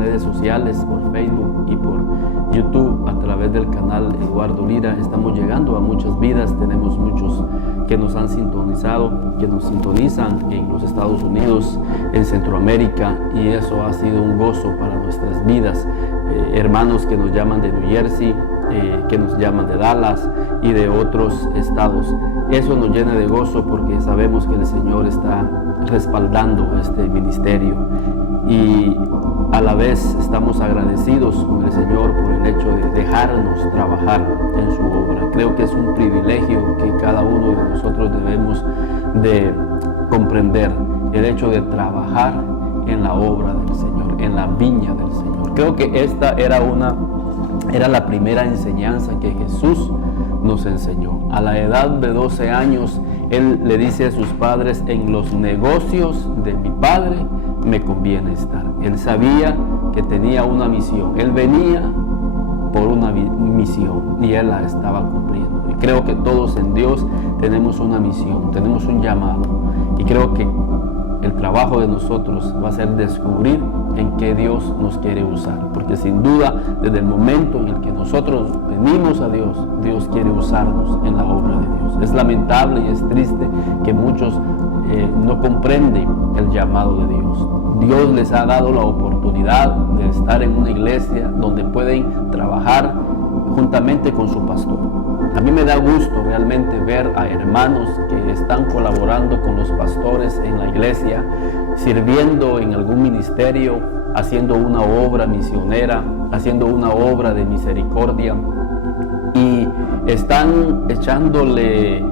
redes sociales, por Facebook y por YouTube, a través del canal Eduardo Lira. Estamos llegando a muchas vidas, tenemos muchos que nos han sintonizado, que nos sintonizan en los Estados Unidos, en Centroamérica, y eso ha sido un gozo para nuestras vidas. Hermanos que nos llaman de New Jersey, que nos llaman de Dallas y de otros estados. Eso nos llena de gozo porque sabemos que el Señor está respaldando este ministerio, y a la vez estamos agradecidos con el Señor por el hecho de dejarnos trabajar en su obra. Creo que es un privilegio que cada uno de nosotros debemos de comprender, el hecho de trabajar en la obra del Señor, en la viña del Señor. Creo que esta era la primera enseñanza que Jesús nos enseñó. A la edad de 12 años, Él le dice a sus padres: en los negocios de mi Padre me conviene estar. Él sabía que tenía una misión. Él venía por una misión y Él la estaba cumpliendo. Y creo que todos en Dios tenemos una misión, tenemos un llamado. Y creo que el trabajo de nosotros va a ser descubrir en qué Dios nos quiere usar, porque sin duda desde el momento en el que nosotros venimos a Dios, Dios quiere usarnos en la obra de Dios. Es lamentable y es triste que muchos no comprenden el llamado de Dios. Dios les ha dado la oportunidad de estar en una iglesia donde pueden trabajar juntamente con su pastor. A mí me da gusto realmente ver a hermanos que están colaborando con los pastores en la iglesia, sirviendo en algún ministerio, haciendo una obra misionera, haciendo una obra de misericordia, y están echándole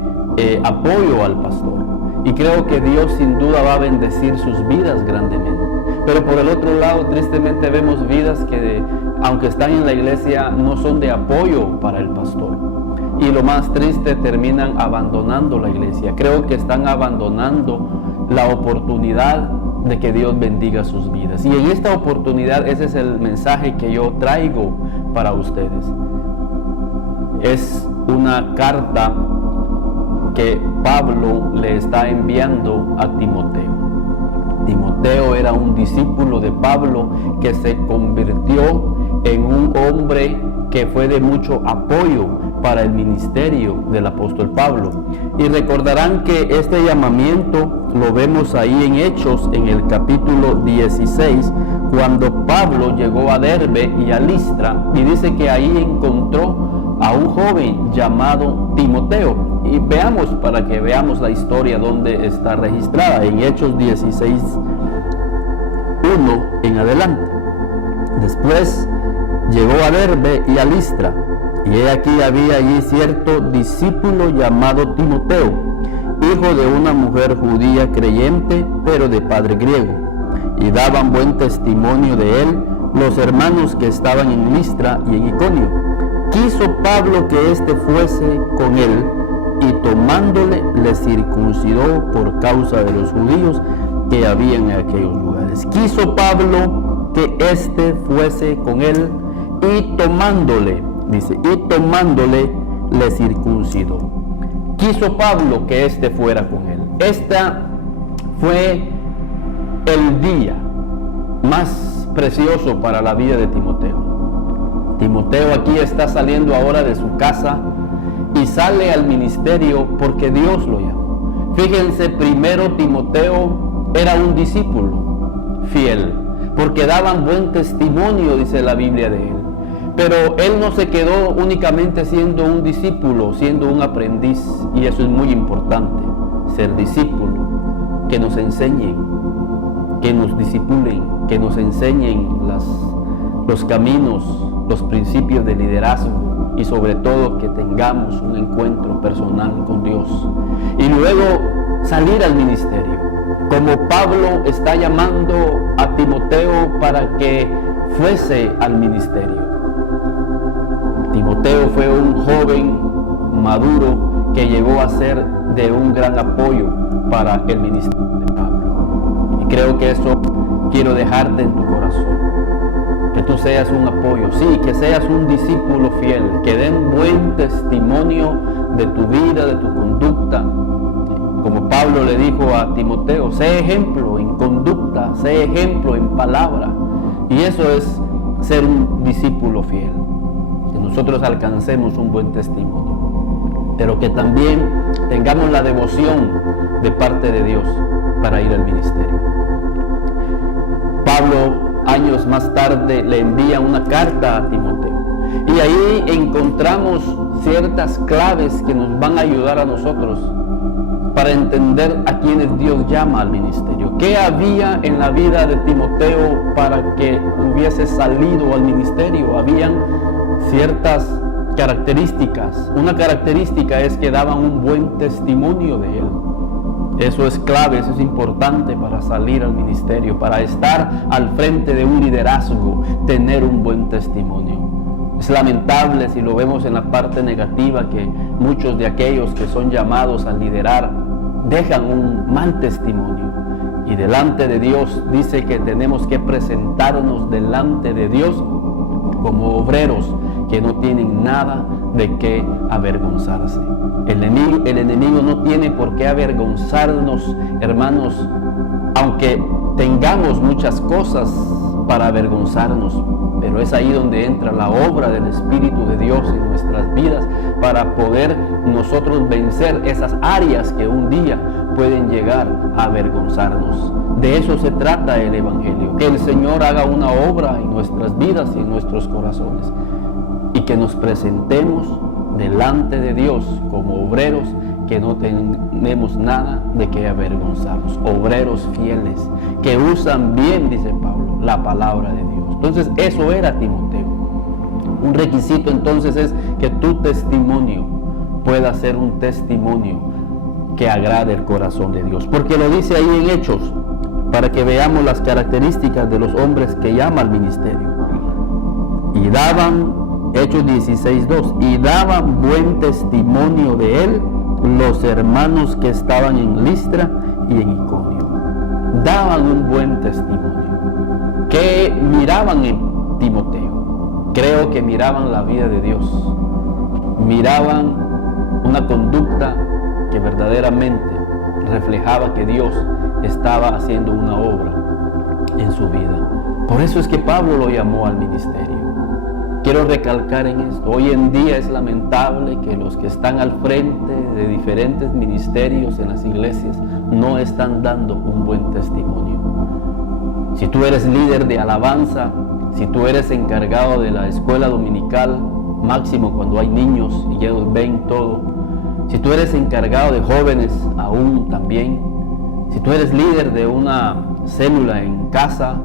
apoyo al pastor. Y creo que Dios sin duda va a bendecir sus vidas grandemente. Pero por el otro lado, tristemente vemos vidas que, aunque están en la iglesia, no son de apoyo para el pastor. Y lo más triste, terminan abandonando la iglesia. Creo que están abandonando la oportunidad de que Dios bendiga sus vidas. Y en esta oportunidad, ese es el mensaje que yo traigo para ustedes. Es una carta que Pablo le está enviando a Timoteo. Timoteo era un discípulo de Pablo que se convirtió en un hombre que fue de mucho apoyo para el ministerio del apóstol Pablo. Y recordarán que este llamamiento lo vemos ahí en Hechos, en el capítulo 16, cuando Pablo llegó a Derbe y a Listra, y dice que ahí encontró a un joven llamado Timoteo. Y veamos, para que veamos la historia donde está registrada, en Hechos 16, 1 en adelante. Después llegó a Derbe y a Listra, y he aquí había allí cierto discípulo llamado Timoteo, hijo de una mujer judía creyente, pero de padre griego, y daban buen testimonio de él los hermanos que estaban en Listra y en Iconio. Quiso Pablo que éste fuese con él, y tomándole le circuncidó por causa de los judíos que había en aquellos lugares. Quiso Pablo que éste fuese con él, y tomándole, dice, y tomándole le circuncidó. Quiso Pablo que éste fuera con él. Esta fue el día más precioso para la vida de Timoteo. Timoteo aquí está saliendo ahora de su casa y sale al ministerio porque Dios lo llamó. Fíjense, primero Timoteo era un discípulo fiel, porque daban buen testimonio, dice la Biblia, de él. Pero él no se quedó únicamente siendo un discípulo, siendo un aprendiz, y eso es muy importante, ser discípulo, que nos enseñen, que nos discipulen, que nos enseñen los caminos, los principios de liderazgo, y sobre todo que tengamos un encuentro personal con Dios. Y luego salir al ministerio, como Pablo está llamando a Timoteo para que fuese al ministerio. Timoteo fue un joven maduro que llegó a ser de un gran apoyo para el ministerio de Pablo. Y creo que eso quiero dejarte en tu corazón. Que tú seas un apoyo, sí, que seas un discípulo fiel, que den buen testimonio de tu vida, de tu conducta. Como Pablo le dijo a Timoteo, sé ejemplo en conducta, sé ejemplo en palabra. Y eso es ser un discípulo fiel, que nosotros alcancemos un buen testimonio, pero que también tengamos la devoción de parte de Dios para ir al ministerio. Pablo, años más tarde, le envía una carta a Timoteo, y ahí encontramos ciertas claves que nos van a ayudar a nosotros para entender a quienes Dios llama al ministerio. ¿Qué había en la vida de Timoteo para que hubiese salido al ministerio? Habían ciertas características. Una característica es que daban un buen testimonio de él. Eso es clave, eso es importante para salir al ministerio, para estar al frente de un liderazgo, tener un buen testimonio. Es lamentable, si lo vemos en la parte negativa, que muchos de aquellos que son llamados a liderar dejan un mal testimonio. Y delante de Dios dice que tenemos que presentarnos delante de Dios como obreros que no tienen nada de qué avergonzarse. El enemigo no tiene por qué avergonzarnos, hermanos, aunque tengamos muchas cosas para avergonzarnos, pero es ahí donde entra la obra del Espíritu de Dios en nuestras vidas para poder nosotros vencer esas áreas que un día pueden llegar a avergonzarnos. De eso se trata el Evangelio, que el Señor haga una obra en nuestras vidas y en nuestros corazones, y que nos presentemos delante de Dios como obreros que no tenemos nada de qué avergonzarnos, obreros fieles, que usan bien, dice Pablo, la palabra de Dios. Entonces eso era Timoteo. Un requisito entonces es que tu testimonio pueda ser un testimonio que agrade el corazón de Dios, porque lo dice ahí en Hechos, para que veamos las características de los hombres que llama al ministerio. Y daban, Hechos 16:2, y daban buen testimonio de él los hermanos que estaban en Listra y en Iconio. Daban un buen testimonio. ¿Qué miraban en Timoteo? Creo que miraban la vida de Dios. Miraban una conducta que verdaderamente reflejaba que Dios estaba haciendo una obra en su vida. Por eso es que Pablo lo llamó al ministerio. Quiero recalcar en esto. Hoy en día es lamentable que los que están al frente de diferentes ministerios en las iglesias no están dando un buen testimonio. Si tú eres líder de alabanza, si tú eres encargado de la escuela dominical, máximo cuando hay niños y ellos ven todo, si tú eres encargado de jóvenes aún también, si tú eres líder de una célula en casa,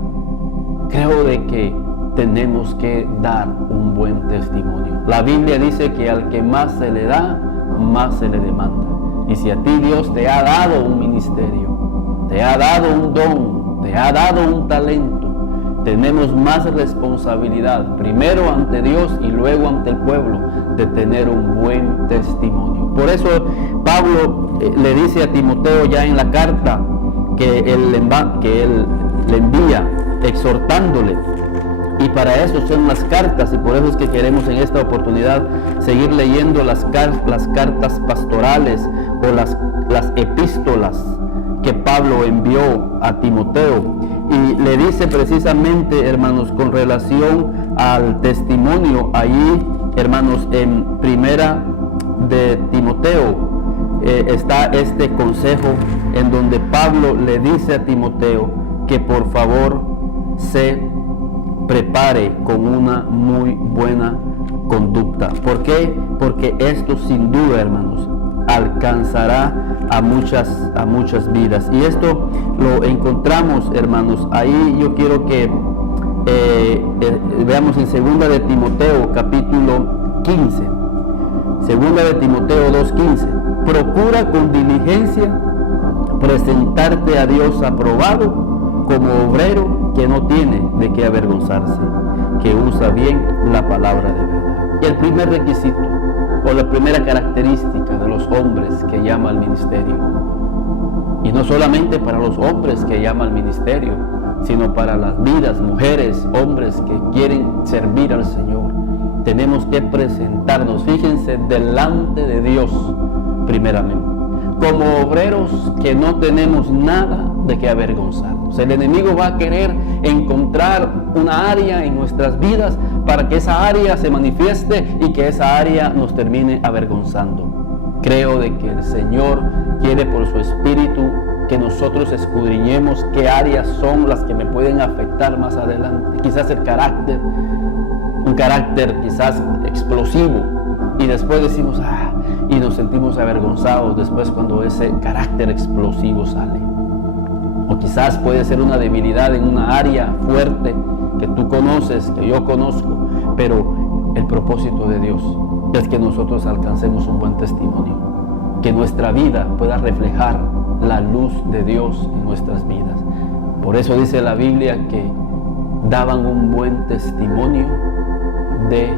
creo de que tenemos que dar un buen testimonio. La Biblia dice que al que más se le da, más se le demanda. Y si a ti Dios te ha dado un ministerio, te ha dado un don, te ha dado un talento, tenemos más responsabilidad, primero ante Dios y luego ante el pueblo, de tener un buen testimonio. Por eso Pablo le dice a Timoteo ya en la carta que él le envía, exhortándole. Y para eso son las cartas, y por eso es que queremos en esta oportunidad seguir leyendo las cartas pastorales o las epístolas que Pablo envió a Timoteo. Y le dice precisamente, hermanos, con relación al testimonio, ahí, hermanos, en primera de Timoteo está este consejo en donde Pablo le dice a Timoteo que por favor se prepare con una muy buena conducta. ¿Por qué? Porque esto sin duda, hermanos, alcanzará a muchas vidas. Y esto lo encontramos, hermanos, ahí yo quiero que veamos en 2 de Timoteo capítulo 15. 2 de Timoteo 2:15. Procura con diligencia presentarte a Dios aprobado como obrero que no tiene de qué avergonzarse, que usa bien la palabra de verdad. Y el primer requisito o la primera característica de los hombres que llama al ministerio, y no solamente para los hombres que llama al ministerio, sino para las vidas, mujeres, hombres que quieren servir al Señor, tenemos que presentarnos, fíjense, delante de Dios primeramente, como obreros que no tenemos nada de qué avergonzarnos. El enemigo va a querer encontrar una área en nuestras vidas para que esa área se manifieste y que esa área nos termine avergonzando. Creo de que el Señor quiere por su Espíritu que nosotros escudriñemos qué áreas son las que me pueden afectar más adelante. Quizás el carácter, un carácter quizás explosivo, y después decimos, y nos sentimos avergonzados después cuando ese carácter explosivo sale. O quizás puede ser una debilidad en una área fuerte que tú conoces, que yo conozco, pero el propósito de Dios es que nosotros alcancemos un buen testimonio, que nuestra vida pueda reflejar la luz de Dios en nuestras vidas. Por eso dice la Biblia que daban un buen testimonio de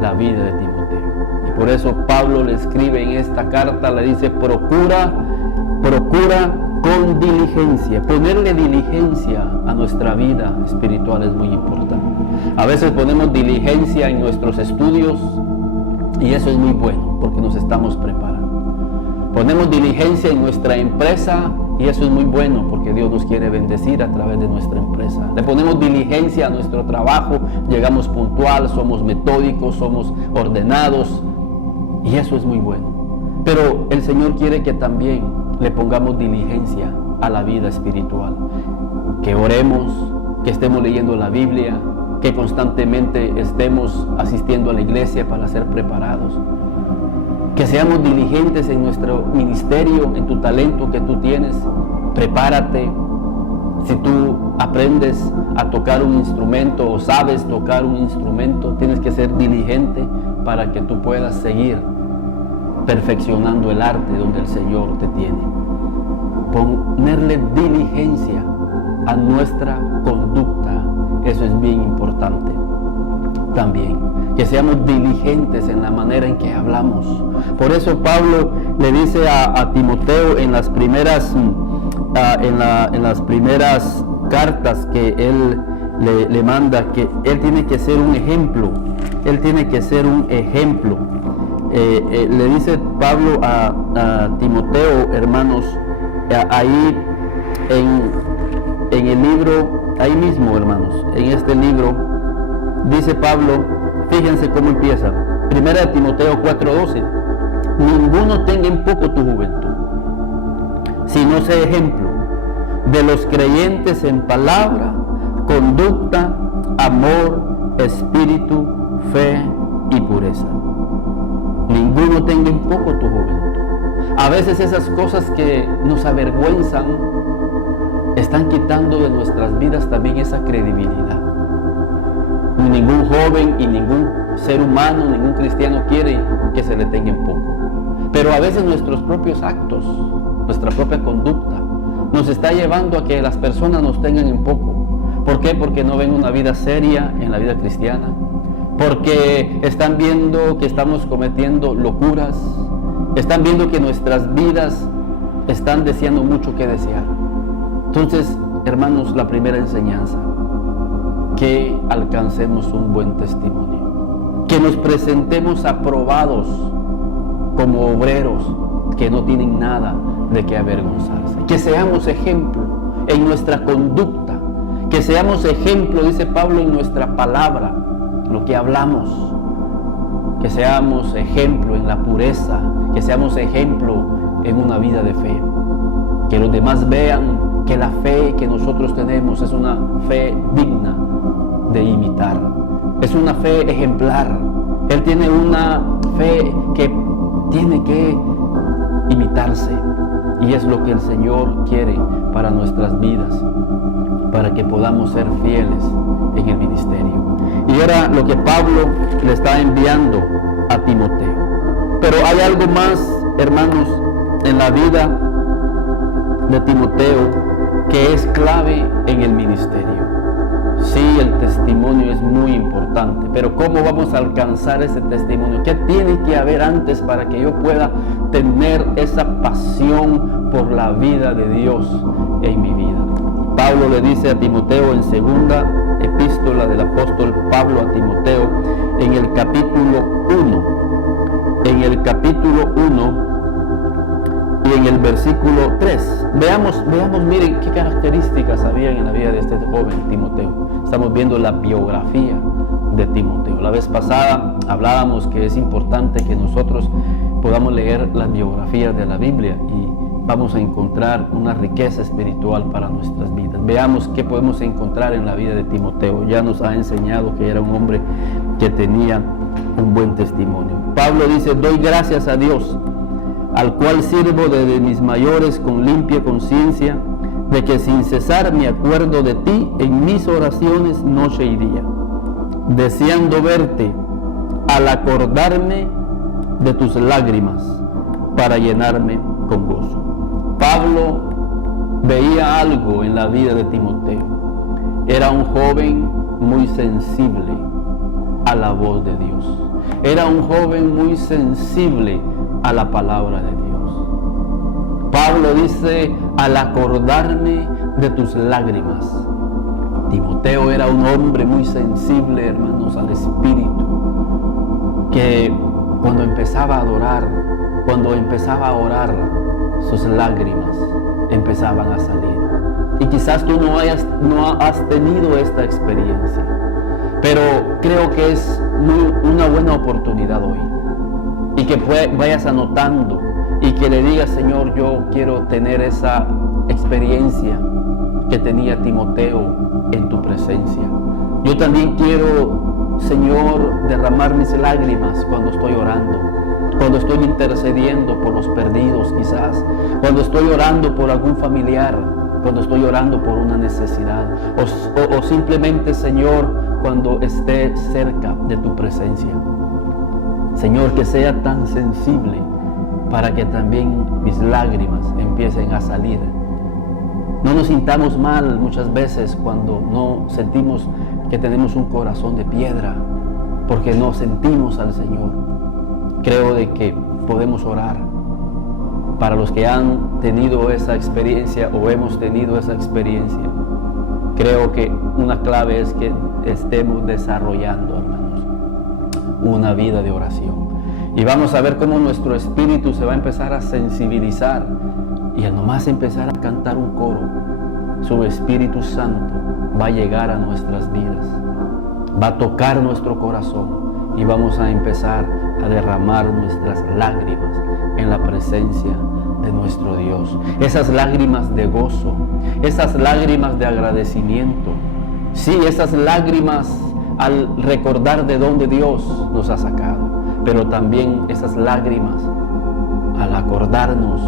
la vida de Timoteo. Y por eso Pablo le escribe en esta carta, le dice, procura con diligencia. Ponerle diligencia a nuestra vida espiritual es muy importante. A veces ponemos diligencia en nuestros estudios y eso es muy bueno porque nos estamos preparando. Ponemos diligencia en nuestra empresa y eso es muy bueno porque Dios nos quiere bendecir a través de nuestra empresa. Le ponemos diligencia a nuestro trabajo, llegamos puntual, somos metódicos, somos ordenados y eso es muy bueno. Pero el Señor quiere que también le pongamos diligencia a la vida espiritual. Que oremos, que estemos leyendo la Biblia, que constantemente estemos asistiendo a la iglesia para ser preparados. Que seamos diligentes en nuestro ministerio, en tu talento que tú tienes. Prepárate. Si tú aprendes a tocar un instrumento o sabes tocar un instrumento, tienes que ser diligente para que tú puedas seguir perfeccionando el arte donde el Señor te tiene. Ponerle diligencia a nuestra conducta, eso es bien importante también. Que seamos diligentes en la manera en que hablamos. Por eso Pablo le dice a Timoteo en las primeras cartas que él le manda, que él tiene que ser un ejemplo. Él tiene que ser un ejemplo. Le dice Pablo a Timoteo, hermanos, ahí en el libro, ahí mismo, hermanos, en este libro, dice Pablo, fíjense cómo empieza. 1 Timoteo 4:12. Ninguno tenga en poco tu juventud, sino sea ejemplo de los creyentes en palabra, conducta, amor, espíritu, fe y pureza. Ninguno tenga en poco tu juventud. A veces esas cosas que nos avergüenzan están quitando de nuestras vidas también esa credibilidad. Ningún joven y ningún ser humano, ningún cristiano quiere que se le tenga en poco. Pero a veces nuestros propios actos, nuestra propia conducta, nos está llevando a que las personas nos tengan en poco. ¿Por qué? Porque no ven una vida seria en la vida cristiana. Porque están viendo que estamos cometiendo locuras. Están viendo que nuestras vidas están deseando mucho que desear. Entonces, hermanos, la primera enseñanza, que alcancemos un buen testimonio, que nos presentemos aprobados como obreros que no tienen nada de qué avergonzarse, que seamos ejemplo en nuestra conducta, que seamos ejemplo, dice Pablo, en nuestra palabra, lo que hablamos, que seamos ejemplo en la pureza, que seamos ejemplo en una vida de fe, que los demás vean que la fe que nosotros tenemos es una fe digna de imitar, es una fe ejemplar. Él tiene una fe que tiene que imitarse y es lo que el Señor quiere para nuestras vidas, para que podamos ser fieles en el ministerio. Y era lo que Pablo le está enviando a Timoteo. Pero hay algo más, hermanos, en la vida de Timoteo que es clave en el ministerio. Sí, el testimonio es muy importante, pero ¿cómo vamos a alcanzar ese testimonio? ¿Qué tiene que haber antes para que yo pueda tener esa pasión por la vida de Dios en mi vida? Pablo le dice a Timoteo en segunda epístola del apóstol Pablo a Timoteo, en el capítulo 1, y en el versículo 3. Veamos, miren qué características había en la vida de este joven Timoteo. Estamos viendo la biografía de Timoteo. La vez pasada hablábamos que es importante que nosotros podamos leer las biografías de la Biblia y vamos a encontrar una riqueza espiritual para nuestras vidas. Veamos qué podemos encontrar en la vida de Timoteo. Ya nos ha enseñado que era un hombre que tenía un buen testimonio. Pablo dice: doy gracias a Dios, al cual sirvo desde mis mayores con limpia conciencia, de que sin cesar me acuerdo de ti en mis oraciones noche y día, deseando verte, al acordarme de tus lágrimas, para llenarme con gozo. Pablo veía algo en la vida de Timoteo. Era un joven muy sensible a la voz de Dios. Era un joven muy sensible a la palabra de Dios. Pablo dice: al acordarme de tus lágrimas. Timoteo era un hombre muy sensible, hermanos, al Espíritu, que cuando empezaba a adorar, cuando empezaba a orar, sus lágrimas empezaban a salir. Y quizás tú no has tenido esta experiencia, pero creo que es una buena oportunidad hoy, y que vayas anotando y que le digas: Señor, yo quiero tener esa experiencia que tenía Timoteo en tu presencia. Yo también quiero, Señor, derramar mis lágrimas cuando estoy orando, cuando estoy intercediendo por los perdidos quizás, cuando estoy orando por algún familiar, cuando estoy orando por una necesidad, o simplemente, Señor, cuando esté cerca de tu presencia. Señor, que sea tan sensible para que también mis lágrimas empiecen a salir. No nos sintamos mal muchas veces cuando no sentimos que tenemos un corazón de piedra, porque no sentimos al Señor. Creo de que podemos orar. Para los que han tenido esa experiencia o hemos tenido esa experiencia, creo que una clave es que estemos desarrollando, hermanos, una vida de oración. Y vamos a ver cómo nuestro espíritu se va a empezar a sensibilizar, y al nomás empezar a cantar un coro, su Espíritu Santo va a llegar a nuestras vidas, va a tocar nuestro corazón, y vamos a empezar a derramar nuestras lágrimas en la presencia de nuestro Dios. Esas lágrimas de gozo, esas lágrimas de agradecimiento, sí, esas lágrimas al recordar de dónde Dios nos ha sacado, pero también esas lágrimas al acordarnos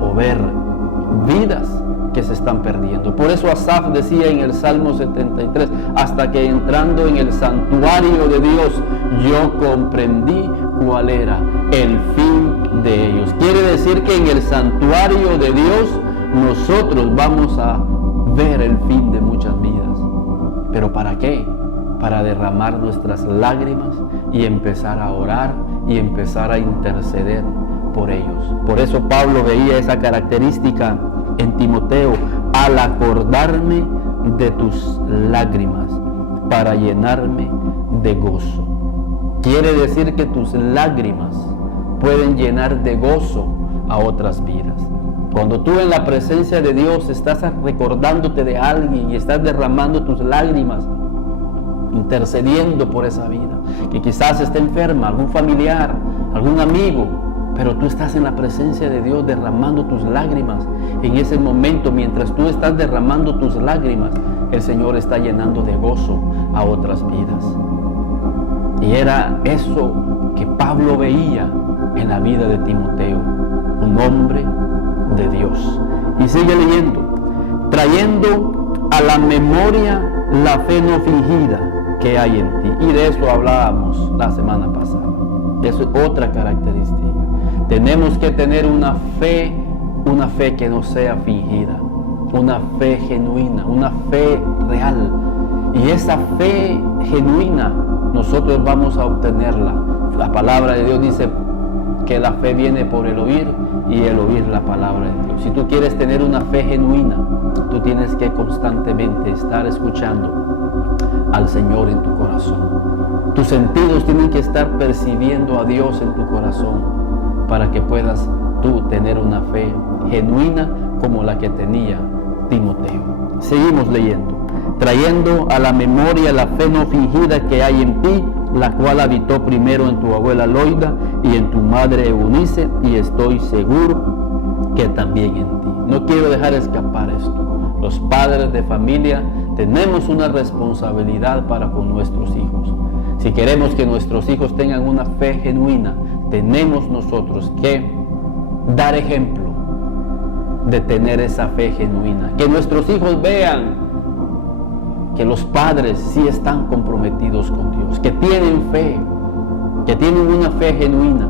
o ver vidas que se están perdiendo. Por eso Asaf decía en el Salmo 73, hasta que entrando en el santuario de Dios, yo comprendí cuál era el fin de ellos. Quiere decir que en el santuario de Dios nosotros vamos a ver el fin de muchas vidas. ¿Pero para qué? Para derramar nuestras lágrimas y empezar a orar y empezar a interceder por ellos. Por eso Pablo veía esa característica en Timoteo: al acordarme de tus lágrimas, para llenarme de gozo. Quiere decir que tus lágrimas pueden llenar de gozo a otras vidas. Cuando tú en la presencia de Dios estás recordándote de alguien y estás derramando tus lágrimas, intercediendo por esa vida, que quizás esté enferma, algún familiar, algún amigo, pero tú estás en la presencia de Dios derramando tus lágrimas. En ese momento, mientras tú estás derramando tus lágrimas, el Señor está llenando de gozo a otras vidas. Y era eso que Pablo veía en la vida de Timoteo, un hombre de Dios. Y sigue leyendo: trayendo a la memoria la fe no fingida que hay en ti. Y de eso hablábamos la semana pasada. Eso es otra característica. Tenemos que tener una fe que no sea fingida, una fe genuina, una fe real. Y esa fe genuina nosotros vamos a obtenerla. La palabra de Dios dice que la fe viene por el oír, y el oír la palabra de Dios. Si tú quieres tener una fe genuina, tú tienes que constantemente estar escuchando al Señor en tu corazón. Tus sentidos tienen que estar percibiendo a Dios en tu corazón, para que puedas tú tener una fe genuina como la que tenía Timoteo. Seguimos leyendo. Trayendo a la memoria la fe no fingida que hay en ti, la cual habitó primero en tu abuela Loida y en tu madre Eunice, y estoy seguro que también en ti. No quiero dejar escapar esto. Los padres de familia tenemos una responsabilidad para con nuestros hijos. Si queremos que nuestros hijos tengan una fe genuina, tenemos nosotros que dar ejemplo de tener esa fe genuina. Que nuestros hijos vean que los padres sí están comprometidos con Dios, que tienen fe, que tienen una fe genuina.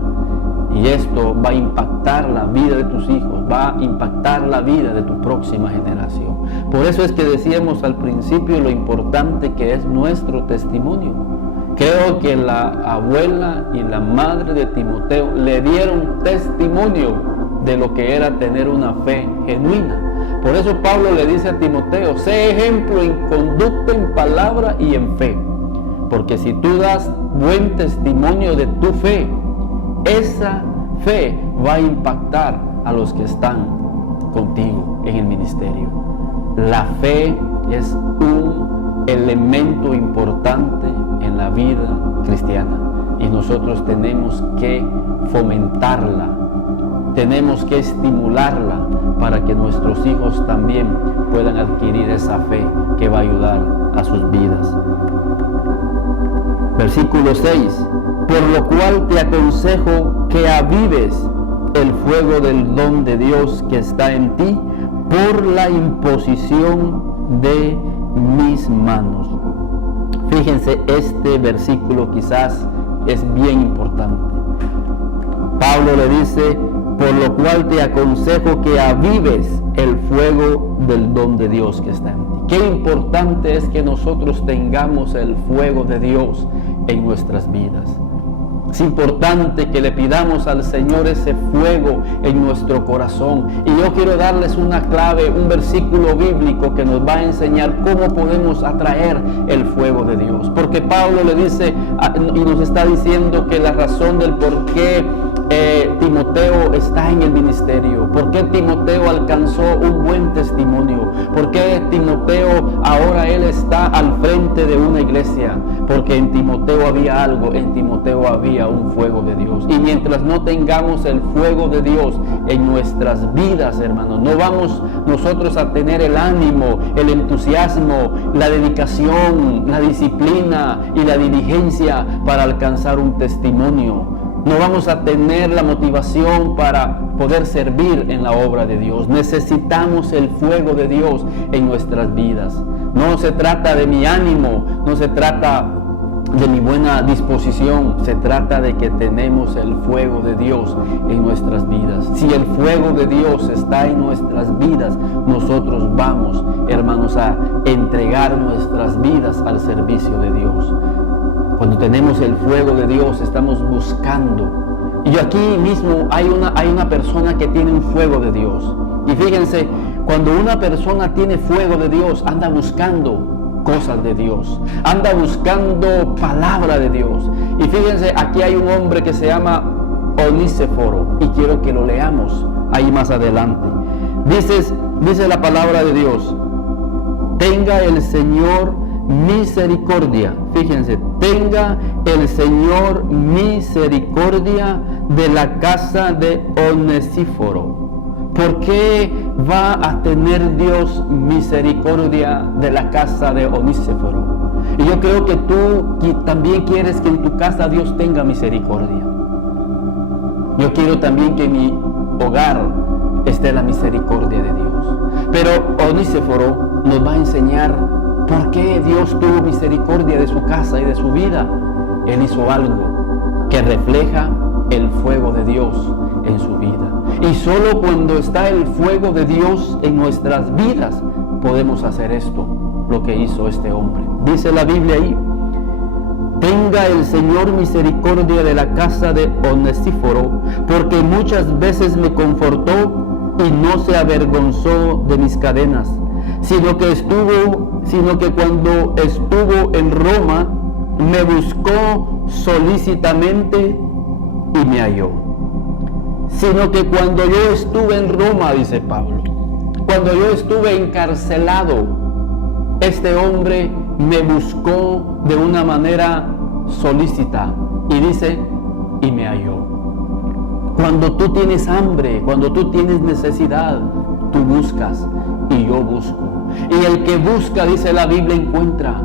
Y esto va a impactar la vida de tus hijos, va a impactar la vida de tu próxima generación. Por eso es que decíamos al principio lo importante que es nuestro testimonio. Creo que la abuela y la madre de Timoteo le dieron testimonio de lo que era tener una fe genuina. Por eso Pablo le dice a Timoteo, sé ejemplo en conducta, en palabra y en fe. Porque si tú das buen testimonio de tu fe, esa fe va a impactar a los que están contigo en el ministerio. La fe es un elemento importante en la vida cristiana y nosotros tenemos que fomentarla, tenemos que estimularla para que nuestros hijos también puedan adquirir esa fe que va a ayudar a sus vidas. Versículo 6. Por lo cual te aconsejo que avives el fuego del don de Dios que está en ti por la imposición de mis manos. Fíjense, este versículo quizás es bien importante. Pablo le dice, por lo cual te aconsejo que avives el fuego del don de Dios que está en ti. Qué importante es que nosotros tengamos el fuego de Dios en nuestras vidas. Es importante que le pidamos al Señor ese fuego en nuestro corazón. Y yo quiero darles una clave, un versículo bíblico que nos va a enseñar cómo podemos atraer el fuego de Dios. Porque Pablo le dice y nos está diciendo que la razón del por qué Timoteo está en el ministerio, por qué Timoteo alcanzó un buen testimonio, por qué Timoteo ahora él está al frente de una iglesia, porque en Timoteo había algo, en Timoteo había un fuego de Dios. Y mientras no tengamos el fuego de Dios en nuestras vidas, hermanos, no vamos nosotros a tener el ánimo, el entusiasmo, la dedicación, la disciplina y la diligencia para alcanzar un testimonio. No vamos a tener la motivación para poder servir en la obra de Dios. Necesitamos el fuego de Dios en nuestras vidas. No se trata de mi ánimo, no se trata de mi buena disposición, se trata de que tenemos el fuego de Dios en nuestras vidas. Si el fuego de Dios está en nuestras vidas, nosotros vamos, hermanos, a entregar nuestras vidas al servicio de Dios. Cuando tenemos el fuego de Dios, estamos buscando. Y aquí mismo hay una persona que tiene un fuego de Dios. Y fíjense, cuando una persona tiene fuego de Dios, anda buscando cosas de Dios, anda buscando palabra de Dios. Y fíjense, aquí hay un hombre que se llama Oníseforo, y quiero que lo leamos ahí más adelante. Dice la palabra de Dios: tenga el Señor misericordia, fíjense, tenga el Señor misericordia de la casa de Onesíforo. ¿Por qué va a tener Dios misericordia de la casa de Onesíforo? Y yo creo que tú también quieres que en tu casa Dios tenga misericordia. Yo quiero también que en mi hogar esté la misericordia de Dios. Pero Onesíforo nos va a enseñar por qué Dios tuvo misericordia de su casa y de su vida. Él hizo algo que refleja el fuego de Dios en su vida. Y solo cuando está el fuego de Dios en nuestras vidas podemos hacer esto, lo que hizo este hombre. Dice la Biblia ahí: tenga el Señor misericordia de la casa de Onesíforo, porque muchas veces me confortó y no se avergonzó de mis cadenas, sino que cuando estuvo en Roma me buscó solícitamente y me halló. sino que cuando yo estuve en Roma, dice Pablo, cuando yo estuve encarcelado, este hombre me buscó de una manera solícita y dice, y me halló. Cuando tú tienes hambre, cuando tú tienes necesidad, tú buscas y yo busco. Y el que busca, dice la Biblia, encuentra.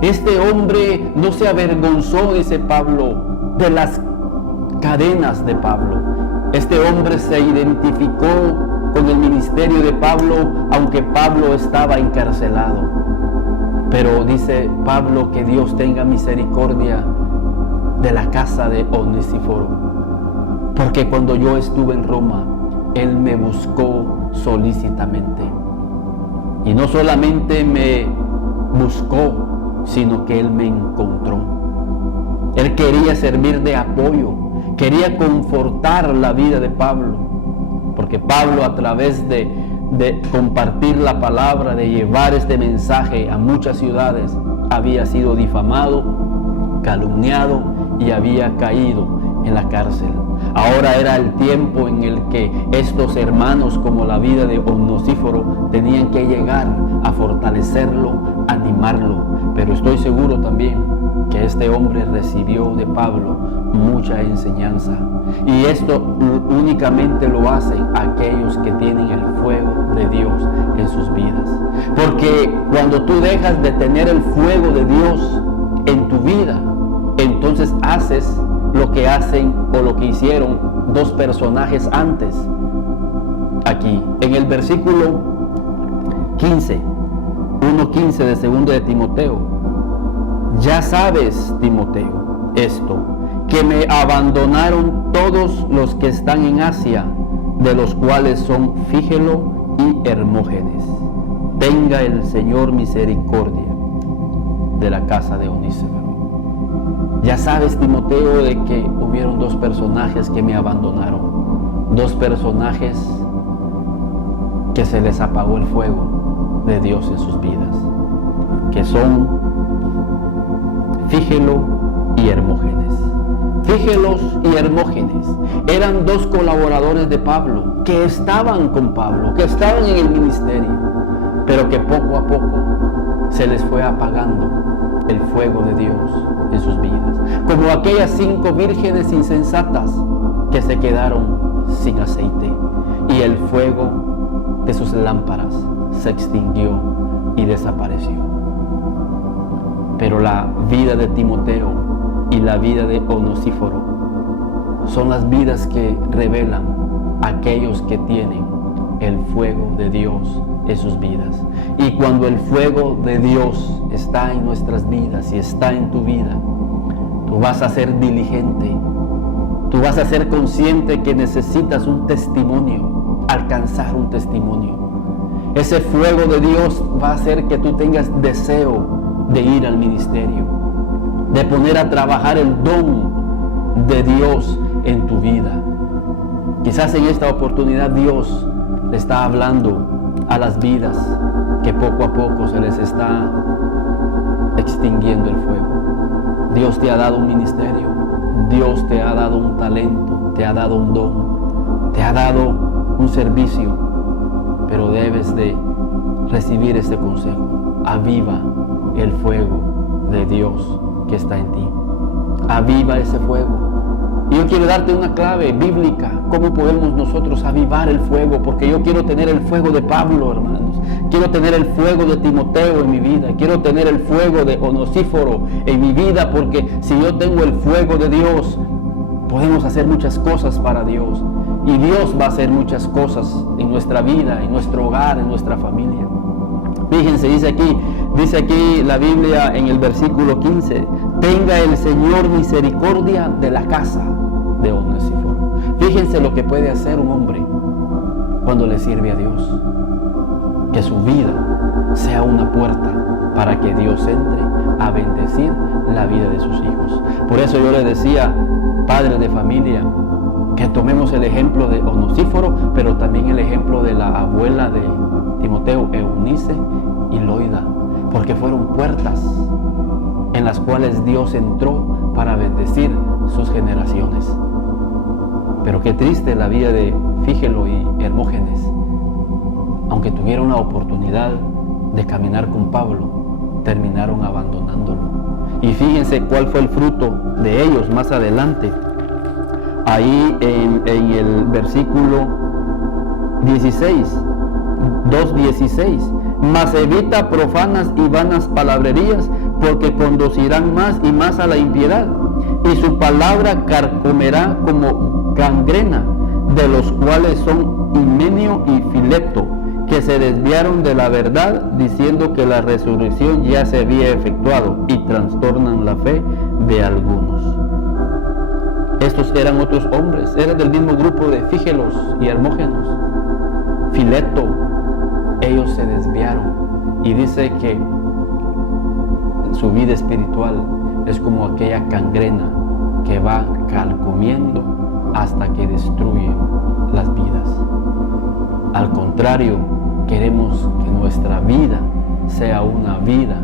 Este hombre no se avergonzó, dice Pablo, de las cadenas de Pablo. Este hombre se identificó con el ministerio de Pablo, aunque Pablo estaba encarcelado. Pero dice Pablo que Dios tenga misericordia de la casa de Onesíforo, porque cuando yo estuve en Roma, él me buscó solícitamente. Y no solamente me buscó, sino que él me encontró. Él quería servir de apoyo, quería confortar la vida de Pablo, porque Pablo, a través de compartir la palabra, de llevar este mensaje a muchas ciudades, había sido difamado, calumniado y había caído en la cárcel. Ahora era el tiempo en el que estos hermanos, como la vida de Onesíforo, tenían que llegar a fortalecerlo, animarlo. Pero estoy seguro también que este hombre recibió de Pablo mucha enseñanza. Y esto únicamente lo hacen aquellos que tienen el fuego de Dios en sus vidas. Porque cuando tú dejas de tener el fuego de Dios en tu vida, entonces haces lo que hacen o lo que hicieron dos personajes antes. Aquí, en el versículo 15, 1:15 de 2 de Timoteo. Ya sabes, Timoteo, esto, que me abandonaron todos los que están en Asia, de los cuales son Fígelo y Hermógenes. Tenga el Señor misericordia de la casa de Onesíforo. Ya sabes, Timoteo, de que hubieron dos personajes que me abandonaron, dos personajes que se les apagó el fuego de Dios en sus vidas, que son Fígelo y Hermógenes. Fígelos y Hermógenes eran dos colaboradores de Pablo, que estaban con Pablo, que estaban en el ministerio, pero que poco a poco se les fue apagando el fuego de Dios en sus vidas, como aquellas 5 vírgenes insensatas que se quedaron sin aceite y el fuego de sus lámparas se extinguió y desapareció. Pero la vida de Timoteo y la vida de Onesíforo son las vidas que revelan a aquellos que tienen el fuego de Dios en sus vidas. Y cuando el fuego de Dios está en nuestras vidas y está en tu vida, tú vas a ser diligente, tú vas a ser consciente que necesitas un testimonio, alcanzar un testimonio. Ese fuego de Dios va a hacer que tú tengas deseo de ir al ministerio, de poner a trabajar el don de Dios en tu vida. Quizás en esta oportunidad Dios le está hablando a las vidas que poco a poco se les está extinguiendo el fuego. Dios te ha dado un ministerio, Dios te ha dado un talento, te ha dado un don, te ha dado un servicio, pero debes de recibir este consejo. Aviva el fuego de Dios que está en ti. Aviva ese fuego. Y yo quiero darte una clave bíblica, cómo podemos nosotros avivar el fuego, porque yo quiero tener el fuego de Pablo, hermanos. Quiero tener el fuego de Timoteo en mi vida. Quiero tener el fuego de Onesíforo en mi vida, porque si yo tengo el fuego de Dios, podemos hacer muchas cosas para Dios. Y Dios va a hacer muchas cosas en nuestra vida, en nuestro hogar, en nuestra familia. Fíjense, dice aquí la Biblia en el versículo 15, tenga el Señor misericordia de la casa de Onesíforo. Fíjense lo que puede hacer un hombre cuando le sirve a Dios. Que su vida sea una puerta para que Dios entre a bendecir la vida de sus hijos. Por eso yo le decía, padres de familia, que tomemos el ejemplo de Onesíforo, pero también el ejemplo de la abuela de Timoteo, Eunice y Loida, porque fueron puertas en las cuales Dios entró para bendecir sus generaciones. Pero qué triste la vida de Fígelo y Hermógenes. Aunque tuvieron la oportunidad de caminar con Pablo, terminaron abandonándolo. Y fíjense cuál fue el fruto de ellos más adelante. Ahí en el versículo 16, 2:16. Mas evita profanas y vanas palabrerías, porque conducirán más y más a la impiedad, y su palabra carcomerá como gangrena, de los cuales son Himeneo y Fileto, que se desviaron de la verdad, diciendo que la resurrección ya se había efectuado, y trastornan la fe de algunos. Estos eran otros hombres, eran del mismo grupo de Fígelos y Hermógenos. Fileto, ellos se desviaron, y dice que su vida espiritual es como aquella gangrena que va carcomiendo hasta que destruye las vidas. Al contrario, queremos que nuestra vida sea una vida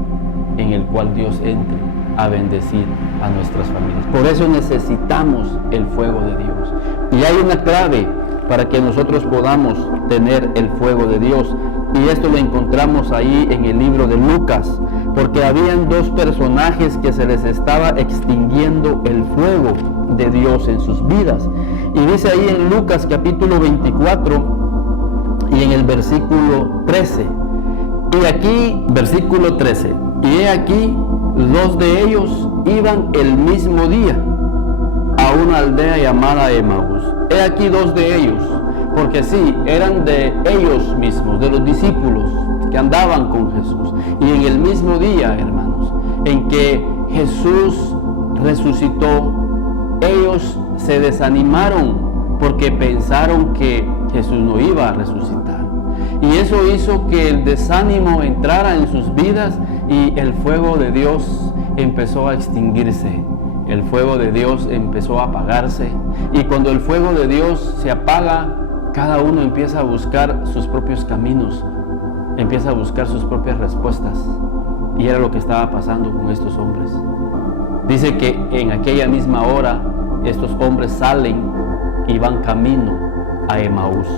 en el cual Dios entre a bendecir a nuestras familias. Por eso necesitamos el fuego de Dios. Y hay una clave para que nosotros podamos tener el fuego de Dios. Y esto lo encontramos ahí en el libro de Lucas, porque habían dos personajes que se les estaba extinguiendo el fuego de Dios en sus vidas. Y dice ahí en Lucas capítulo 24 y en el versículo 13. Y aquí, versículo 13. Y he aquí, dos de ellos iban el mismo día a una aldea llamada Emaús. He aquí dos de ellos, porque sí, eran de ellos mismos, de los discípulos que andaban con Jesús. Y en el mismo día, hermanos, en que Jesús resucitó, ellos se desanimaron porque pensaron que Jesús no iba a resucitar. Y eso hizo que el desánimo entrara en sus vidas y el fuego de Dios empezó a extinguirse. El fuego de Dios empezó a apagarse. Y cuando el fuego de Dios se apaga, cada uno empieza a buscar sus propios caminos, empieza a buscar sus propias respuestas. Y era lo que estaba pasando con estos hombres. Dice que en aquella misma hora estos hombres salen y van camino a Emaús.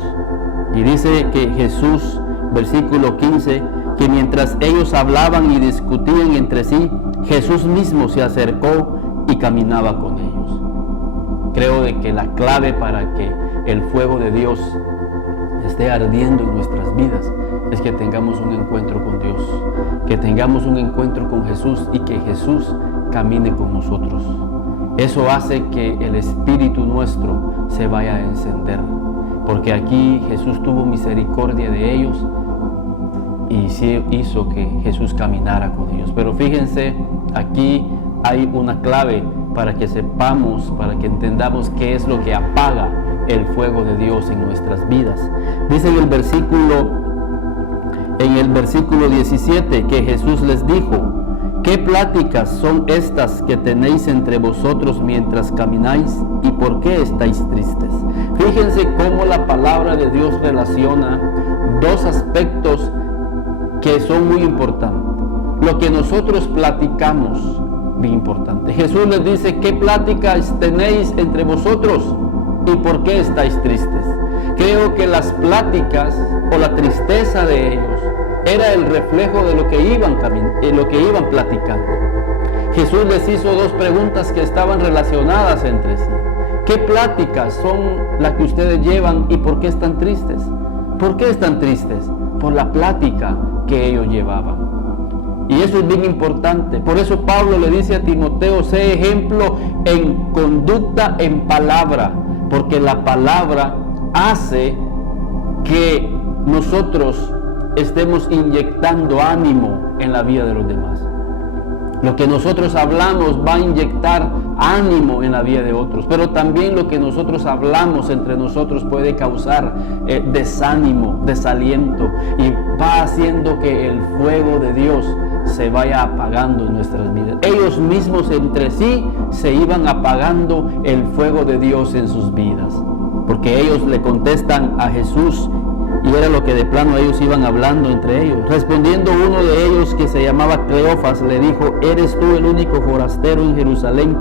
Y dice que Jesús, versículo 15, que mientras ellos hablaban y discutían entre sí, Jesús mismo se acercó y caminaba con ellos. Creo de que la clave para que el fuego de Dios esté ardiendo en nuestras vidas es que tengamos un encuentro con Dios, que tengamos un encuentro con Jesús y que Jesús camine con nosotros. Eso hace que el espíritu nuestro se vaya a encender, porque aquí Jesús tuvo misericordia de ellos y sí hizo que Jesús caminara con ellos. Pero fíjense, aquí hay una clave para que sepamos, para que entendamos qué es lo que apaga el fuego de Dios en nuestras vidas. Dice en el versículo 17 que Jesús les dijo: ¿qué pláticas son estas que tenéis entre vosotros mientras camináis? ¿Y por qué estáis tristes? Fíjense cómo la palabra de Dios relaciona dos aspectos que son muy importantes. Lo que nosotros platicamos, bien importante. Jesús les dice: ¿qué pláticas tenéis entre vosotros? ¿Y por qué estáis tristes? Creo que las pláticas o la tristeza de ellos era el reflejo de lo que iban platicando. Jesús les hizo dos preguntas que estaban relacionadas entre sí. ¿Qué pláticas son las que ustedes llevan y por qué están tristes? ¿Por qué están tristes? Por la plática que ellos llevaban. Y eso es bien importante. Por eso Pablo le dice a Timoteo: sé ejemplo en conducta, en palabra, porque la palabra hace que nosotros estemos inyectando ánimo en la vida de los demás. Lo que nosotros hablamos va a inyectar ánimo en la vida de otros, pero también lo que nosotros hablamos entre nosotros puede causar desánimo, desaliento, y va haciendo que el fuego de Dios se vaya apagando en nuestras vidas. Ellos mismos entre sí se iban apagando el fuego de Dios en sus vidas, porque ellos le contestan a Jesús. Y era lo que de plano ellos iban hablando entre ellos. Respondiendo uno de ellos, que se llamaba Cleofas, le dijo: ¿eres tú el único forastero en Jerusalén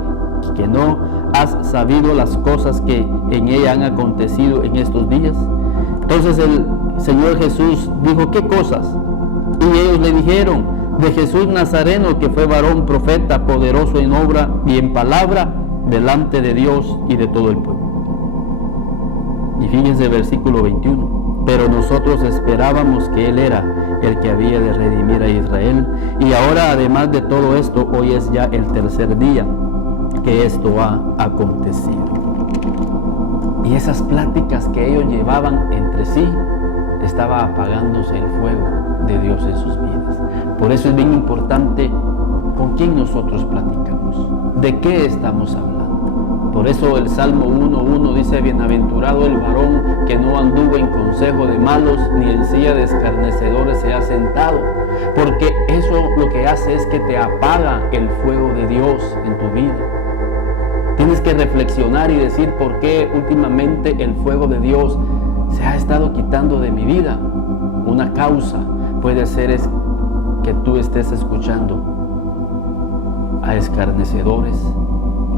¿Que no has sabido las cosas que en ella han acontecido en estos días? Entonces el Señor Jesús dijo, ¿qué cosas? Y ellos le dijeron, de Jesús Nazareno, que fue varón, profeta, poderoso en obra y en palabra, delante de Dios y de todo el pueblo. Y fíjense el versículo 21. Pero nosotros esperábamos que Él era el que había de redimir a Israel. Y ahora, además de todo esto, hoy es ya el tercer día que esto ha acontecido. Y esas pláticas que ellos llevaban entre sí, estaba apagándose el fuego de Dios en sus vidas. Por eso es bien importante con quién nosotros platicamos, de qué estamos hablando. Por eso el Salmo 1:1 dice, bienaventurado el varón que no anduvo en consejo de malos, ni en silla de escarnecedores se ha sentado. Porque eso lo que hace es que te apaga el fuego de Dios en tu vida. Tienes que reflexionar y decir por qué últimamente el fuego de Dios se ha estado quitando de mi vida. Una causa puede ser es que tú estés escuchando a escarnecedores,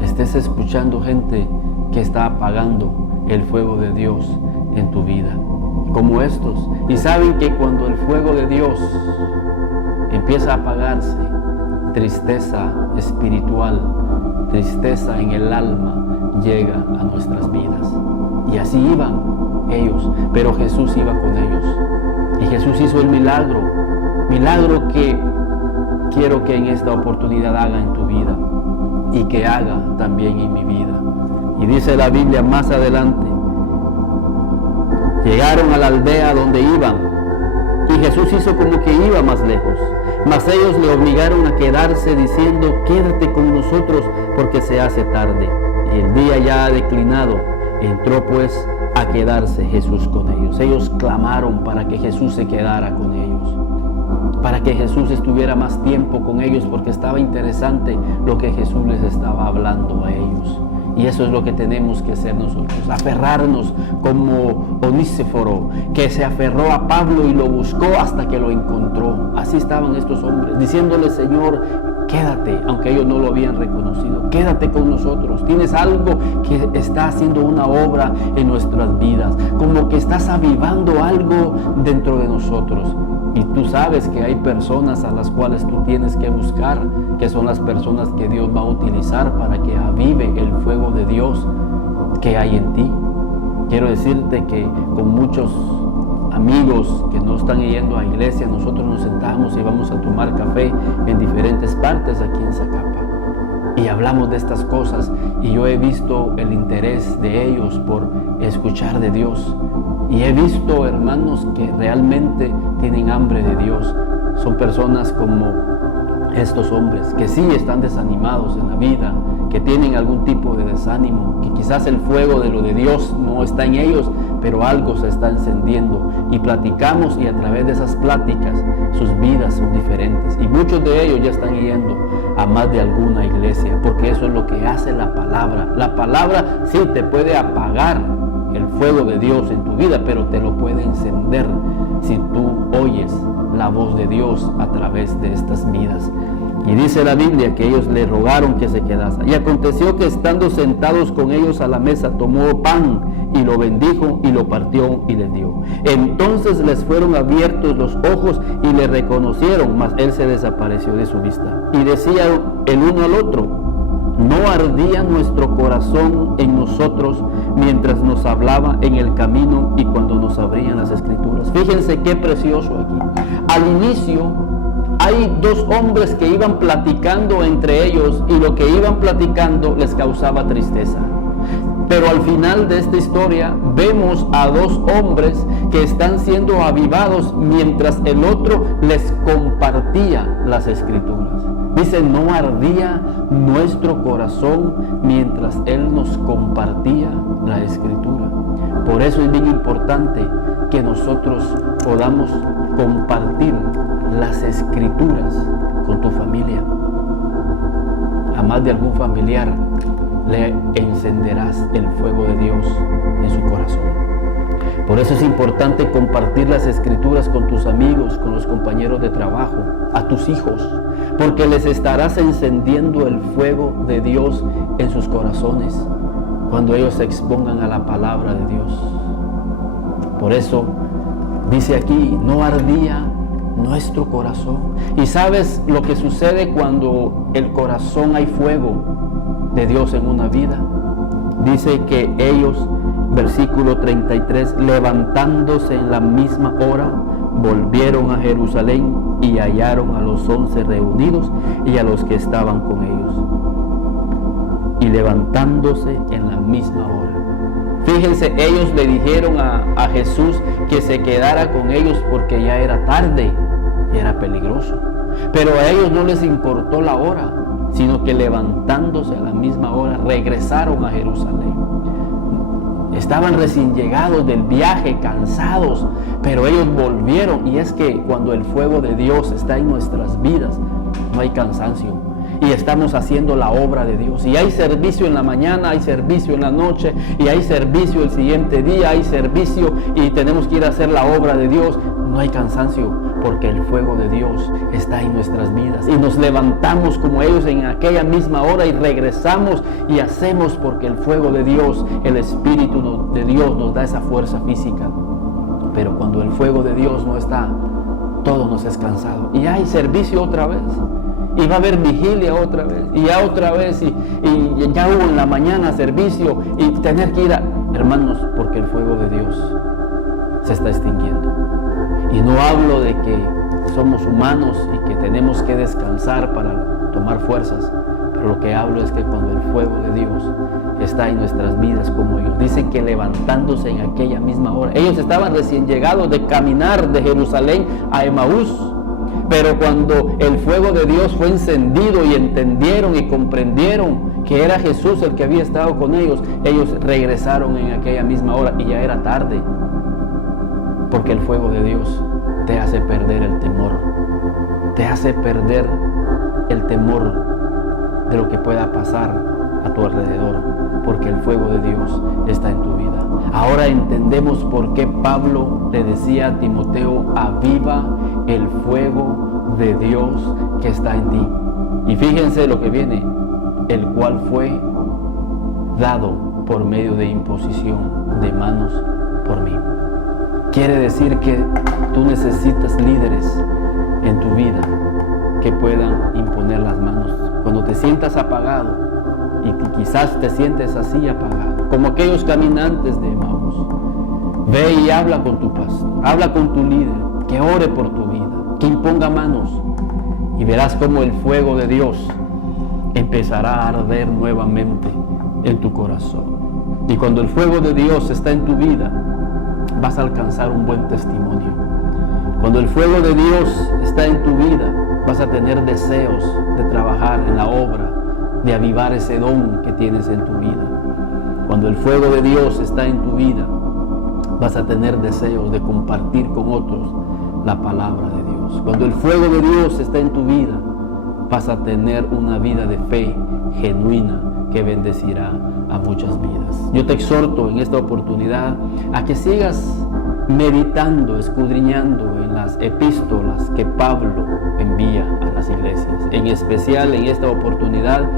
estés escuchando gente que está apagando el fuego de Dios en tu vida, como estos. Y saben que cuando el fuego de Dios empieza a apagarse, tristeza espiritual, tristeza en el alma llega a nuestras vidas. Y así iban ellos, pero Jesús iba con ellos. Y Jesús hizo el milagro que quiero que en esta oportunidad haga en tu vida y que haga también en mi vida. Y dice la Biblia más adelante, llegaron a la aldea donde iban y Jesús hizo como que iba más lejos, mas ellos le obligaron a quedarse diciendo, quédate con nosotros porque se hace tarde. Y el día ya ha declinado, entró pues a quedarse Jesús con ellos. Ellos clamaron para que Jesús se quedara con ellos, para que Jesús estuviera más tiempo con ellos, porque estaba interesante lo que Jesús les estaba hablando a ellos. Y eso es lo que tenemos que hacer nosotros, aferrarnos como Onísiforo, que se aferró a Pablo y lo buscó hasta que lo encontró. Así estaban estos hombres, diciéndole, Señor, quédate, aunque ellos no lo habían reconocido, quédate con nosotros. Tienes algo que está haciendo una obra en nuestras vidas, como que estás avivando algo dentro de nosotros. Y tú sabes que hay personas a las cuales tú tienes que buscar, que son las personas que Dios va a utilizar para que avive el fuego de Dios que hay en ti. Quiero decirte que con muchos amigos que no están yendo a iglesia, nosotros nos sentamos y vamos a tomar café en diferentes partes aquí en Zacapa. Y hablamos de estas cosas y yo he visto el interés de ellos por escuchar de Dios. Y he visto hermanos que realmente tienen hambre de Dios. Son personas como estos hombres que sí están desanimados en la vida, que tienen algún tipo de desánimo, que quizás el fuego de lo de Dios no está en ellos, pero algo se está encendiendo. Y platicamos y a través de esas pláticas sus vidas son diferentes. Y muchos de ellos ya están yendo a más de alguna iglesia, porque eso es lo que hace la palabra. La palabra sí te puede apagar el fuego de Dios en tu vida, pero te lo puede encender si tú oyes la voz de Dios a través de estas vidas. Y dice la Biblia que ellos le rogaron que se quedase. Y aconteció que estando sentados con ellos a la mesa, tomó pan y lo bendijo y lo partió y les dio. Entonces les fueron abiertos los ojos y le reconocieron, mas él se desapareció de su vista. Y decía el uno al otro, ¿no ardía nuestro corazón en nosotros mientras nos hablaba en el camino y cuando nos abrían las escrituras? Fíjense qué precioso aquí. Al inicio hay dos hombres que iban platicando entre ellos y lo que iban platicando les causaba tristeza. Pero al final de esta historia vemos a dos hombres que están siendo avivados mientras el otro les compartía las escrituras. Dice, no ardía nuestro corazón mientras Él nos compartía la escritura. Por eso es bien importante que nosotros podamos compartir las escrituras con tu familia. A más de algún familiar le encenderás el fuego de Dios en su corazón. Por eso es importante compartir las escrituras con tus amigos, con los compañeros de trabajo, a tus hijos. porque les estarás encendiendo el fuego de Dios en sus corazones cuando ellos se expongan a la palabra de Dios. Por eso dice aquí, no ardía nuestro corazón. ¿Y sabes lo que sucede cuando el corazón hay fuego de Dios en una vida? Dice que ellos, versículo 33, levantándose en la misma hora, volvieron a Jerusalén y hallaron a los 11 reunidos y a los que estaban con ellos. Y levantándose en la misma hora. Fíjense, ellos le dijeron a Jesús que se quedara con ellos porque ya era tarde y era peligroso. Pero a ellos no les importó la hora, sino que levantándose a la misma hora regresaron a Jerusalén. Estaban recién llegados del viaje, cansados, pero ellos volvieron. Y es que cuando el fuego de Dios está en nuestras vidas, no hay cansancio. Y estamos haciendo la obra de Dios. Y hay servicio en la mañana, hay servicio en la noche, y hay servicio el siguiente día, hay servicio y tenemos que ir a hacer la obra de Dios. No hay cansancio, porque el fuego de Dios está en nuestras vidas. Y nos levantamos como ellos en aquella misma hora y regresamos y hacemos porque el fuego de Dios, el Espíritu de Dios nos da esa fuerza física. Pero cuando el fuego de Dios no está, todo nos es cansado. Y hay servicio otra vez. Y va a haber vigilia otra vez, y ya otra vez, y ya hubo en la mañana servicio, y tener que ir a... Hermanos, porque el fuego de Dios se está extinguiendo. Y no hablo de que somos humanos y que tenemos que descansar para tomar fuerzas, pero lo que hablo es que cuando el fuego de Dios está en nuestras vidas, como ellos dicen que levantándose en aquella misma hora, ellos estaban recién llegados de caminar de Jerusalén a Emaús. Pero cuando el fuego de Dios fue encendido y entendieron y comprendieron que era Jesús el que había estado con ellos, ellos regresaron en aquella misma hora y ya era tarde. Porque el fuego de Dios te hace perder el temor. Te hace perder el temor de lo que pueda pasar a tu alrededor. Porque el fuego de Dios está en tu vida. Ahora entendemos por qué Pablo le decía a Timoteo, aviva el fuego de Dios que está en ti. Y fíjense lo que viene, el cual fue dado por medio de imposición de manos por mí. Quiere decir que tú necesitas líderes en tu vida que puedan imponer las manos. Cuando te sientas apagado, y quizás te sientes así apagado, como aquellos caminantes de Emaús, ve y habla con tu pastor, habla con tu líder, que ore por tu vida, que imponga manos, y verás cómo el fuego de Dios empezará a arder nuevamente en tu corazón. Y cuando el fuego de Dios está en tu vida, vas a alcanzar un buen testimonio. Cuando el fuego de Dios está en tu vida, vas a tener deseos de trabajar en la obra, de avivar ese don que tienes en tu vida. Cuando el fuego de Dios está en tu vida, vas a tener deseos de compartir con otros la palabra de Dios. Cuando el fuego de Dios está en tu vida, vas a tener una vida de fe genuina que bendecirá a muchas vidas. Yo te exhorto en esta oportunidad a que sigas meditando, escudriñando en las epístolas que Pablo envía a las iglesias. En especial en esta oportunidad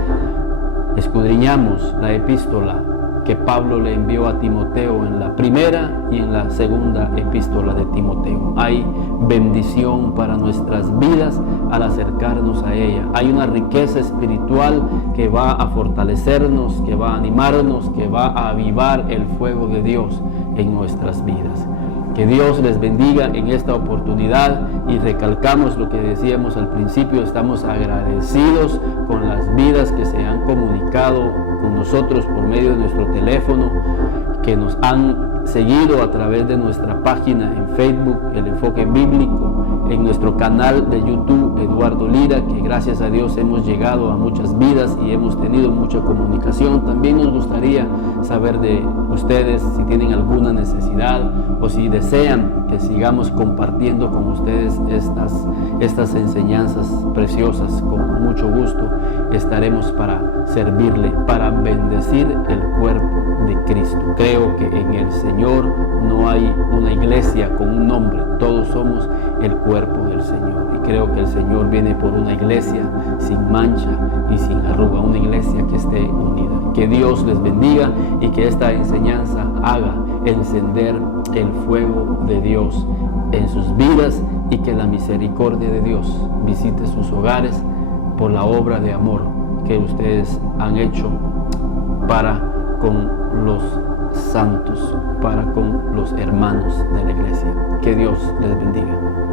escudriñamos la epístola que Pablo le envió a Timoteo en la primera y en la segunda epístola de Timoteo. Hay bendición para nuestras vidas al acercarnos a ella. Hay una riqueza espiritual que va a fortalecernos, que va a animarnos, que va a avivar el fuego de Dios en nuestras vidas. Que Dios les bendiga en esta oportunidad y recalcamos lo que decíamos al principio, estamos agradecidos con las vidas que se han comunicado con nosotros por medio de nuestro teléfono, que nos han seguido a través de nuestra página en Facebook, El Enfoque Bíblico, en nuestro canal de YouTube, Eduardo Lira, que gracias a Dios hemos llegado a muchas vidas y hemos tenido mucha comunicación. También nos gustaría saber de ustedes si tienen alguna necesidad o si desean que sigamos compartiendo con ustedes estas enseñanzas preciosas. Con mucho gusto estaremos para servirle, para bendecir el cuerpo de Cristo. Creo que en el Señor no hay una iglesia con un nombre, todos somos el cuerpo del Señor. Y creo que el Señor viene por una iglesia sin mancha y sin arruga, una iglesia que esté unida. Que Dios les bendiga y que esta enseñanza haga encender el fuego de Dios en sus vidas y que la misericordia de Dios visite sus hogares por la obra de amor que ustedes han hecho para con los santos, para con los hermanos de la iglesia. Que Dios les bendiga.